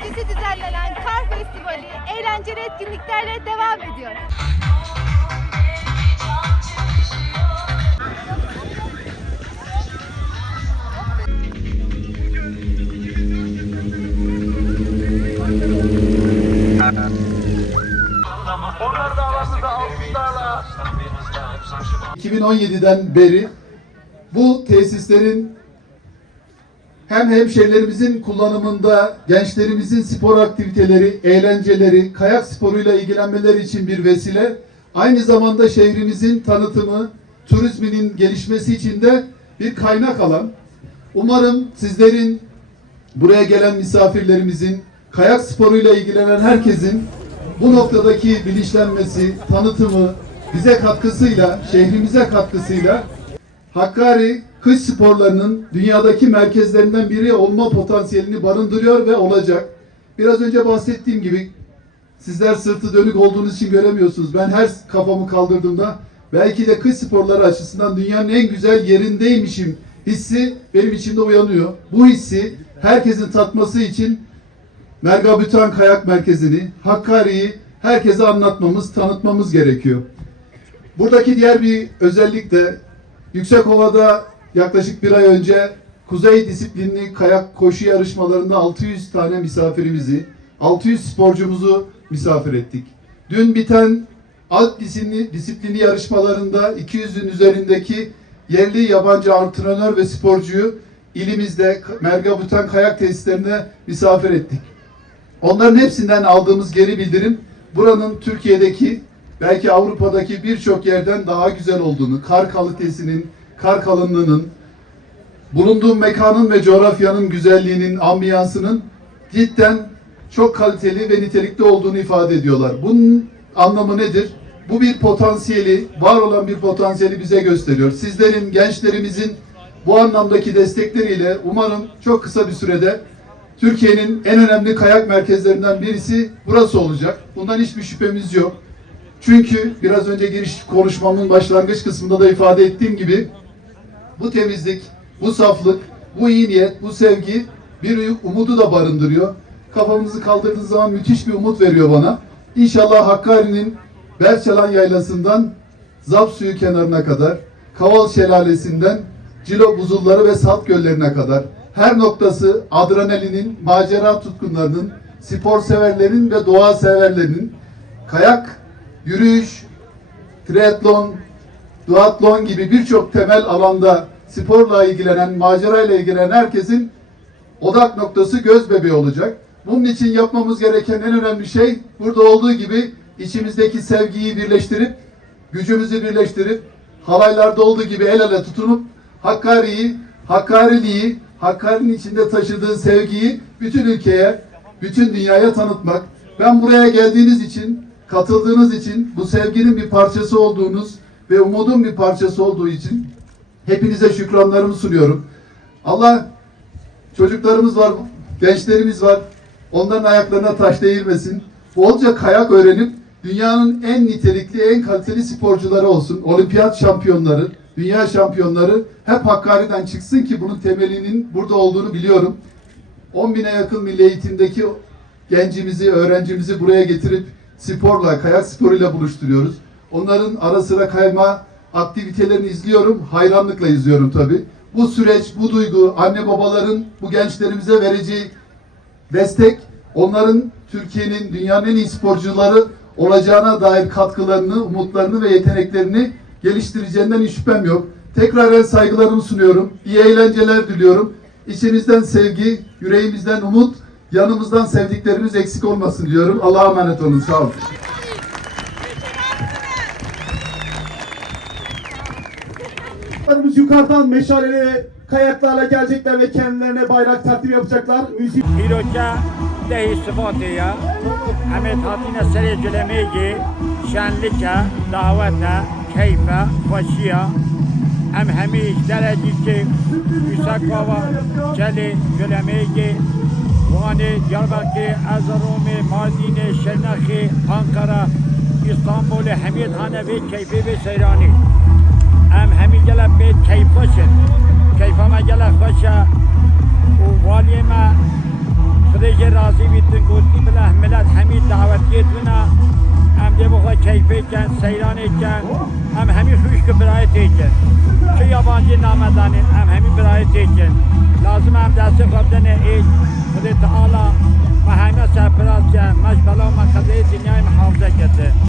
öncesi düzenlenen Kar Festivali eğlenceli etkinliklerle devam ediyor. Onlar da alanında alkışlarla 2017'den beri bu tesislerin hem hemşehrilerimizin kullanımında gençlerimizin spor aktiviteleri, eğlenceleri, kayak sporuyla ilgilenmeleri için bir vesile. Aynı zamanda şehrimizin tanıtımı, turizminin gelişmesi için de bir kaynak alan. Umarım sizlerin buraya gelen misafirlerimizin, kayak sporuyla ilgilenen herkesin bu noktadaki bilinçlenmesi, tanıtımı, bize katkısıyla, şehrimize katkısıyla Hakkari kış sporlarının dünyadaki merkezlerinden biri olma potansiyelini barındırıyor ve olacak. Biraz önce bahsettiğim gibi sizler sırtı dönük olduğunuz için göremiyorsunuz. Ben her kafamı kaldırdığımda belki de kış sporları açısından dünyanın en güzel yerindeymişim hissi benim içimde uyanıyor. Bu hissi herkesin tatması için Mergabütan Kayak Merkezi'ni, Hakkari'yi herkese anlatmamız, tanıtmamız gerekiyor. Buradaki diğer bir özellik de Yüksekova'da yaklaşık bir ay önce Kuzey disiplinli kayak koşu yarışmalarında 600 tane misafirimizi, 600 sporcumuzu misafir ettik. Dün biten alt disiplinli, disiplinli yarışmalarında 200'ün üzerindeki yerli yabancı antrenör ve sporcuyu ilimizde Mergabutan kayak tesislerine misafir ettik. Onların hepsinden aldığımız geri bildirim buranın Türkiye'deki belki Avrupa'daki birçok yerden daha güzel olduğunu, kar kalitesinin, kar kalınlığının, bulunduğum mekanın ve coğrafyanın güzelliğinin, ambiyansının cidden çok kaliteli ve nitelikli olduğunu ifade ediyorlar. Bunun anlamı nedir? Bu bir potansiyeli, var olan bir potansiyeli bize gösteriyor. Sizlerin, gençlerimizin bu anlamdaki destekleriyle umarım çok kısa bir sürede Türkiye'nin en önemli kayak merkezlerinden birisi burası olacak. Bundan hiçbir şüphemiz yok. Çünkü biraz önce giriş konuşmamın başlangıç kısmında da ifade ettiğim gibi bu temizlik, bu saflık, bu iyi niyet, bu sevgi bir umudu da barındırıyor. Kafamızı kaldırdığınız zaman müthiş bir umut veriyor bana. İnşallah Hakkari'nin Berçalan Yaylası'ndan Zap suyu kenarına kadar, Kaval Şelalesi'nden Cilo buzulları ve Salt göllerine kadar her noktası adrenalinin, macera tutkunlarının, spor severlerin ve doğa severlerinin kayak, yürüyüş, triatlon, duatlon gibi birçok temel alanda sporla ilgilenen, macerayla ilgilenen herkesin odak noktası göz bebeği olacak. Bunun için yapmamız gereken en önemli şey burada olduğu gibi içimizdeki sevgiyi birleştirip, gücümüzü birleştirip, halaylarda olduğu gibi el ele tutunup Hakkari'yi, Hakkariliği, Hakkari'nin içinde taşıdığı sevgiyi bütün ülkeye, bütün dünyaya tanıtmak. Ben buraya geldiğiniz için, katıldığınız için, bu sevginin bir parçası olduğunuz ve umudun bir parçası olduğu için hepinize şükranlarımı sunuyorum. Allah çocuklarımız var, gençlerimiz var. Onların ayaklarına taş değirmesin. Bolca kayak öğrenip dünyanın en nitelikli, en kaliteli sporcuları olsun. Olimpiyat şampiyonları, dünya şampiyonları hep Hakkari'den çıksın ki bunun temelinin burada olduğunu biliyorum. 10 bine yakın milli eğitimdeki gencimizi, öğrencimizi buraya getirip sporla, kayak sporuyla buluşturuyoruz. Onların ara sıra kayma aktivitelerini izliyorum, hayranlıkla izliyorum tabii. Bu süreç, bu duygu, anne babaların bu gençlerimize vereceği destek, onların Türkiye'nin dünyanın en iyi sporcuları olacağına dair katkılarını, umutlarını ve yeteneklerini geliştireceğinden hiç şüphem yok. Tekrar el saygılarımı sunuyorum. İyi eğlenceler diliyorum. İçinizden sevgi, yüreğimizden umut, yanımızdan sevdiklerimiz eksik olmasın diyorum. Allah'a emanet olun. Sağ olun. Arkadaşlarımız yukarıdan meşalelere, kayaklarla gelecekler ve kendilerine bayrak takdim yapacaklar. Müzik... Hiroka dehi sıfatıya, emet hatine seri cülemegi, şenlike, davete, keyfe, faşiya, em hemi dereciki, yüsakova, çeli, cülemegi, Vanı, Diyarbakır, Erzurumi, Mardin, Şırnakı, Ankara, İstanbul, Hamidhane ve Keyfi ve Seyrani. بکنید کیف باشه کیف ما گلخ باشه و والی ما خدیج راضی بیتن گوتی بله ملت همین دعوتیت بنا هم دی بخواه کیفه کن سیران کن هم همین خوش که برای تیکن چه یابانجی نامدانین هم همین برای تیکن لازم هم دست خودن ایج خدای تعالی ما همه سرپراز کن مش بلا ما قضیه دنیای محافظه کرده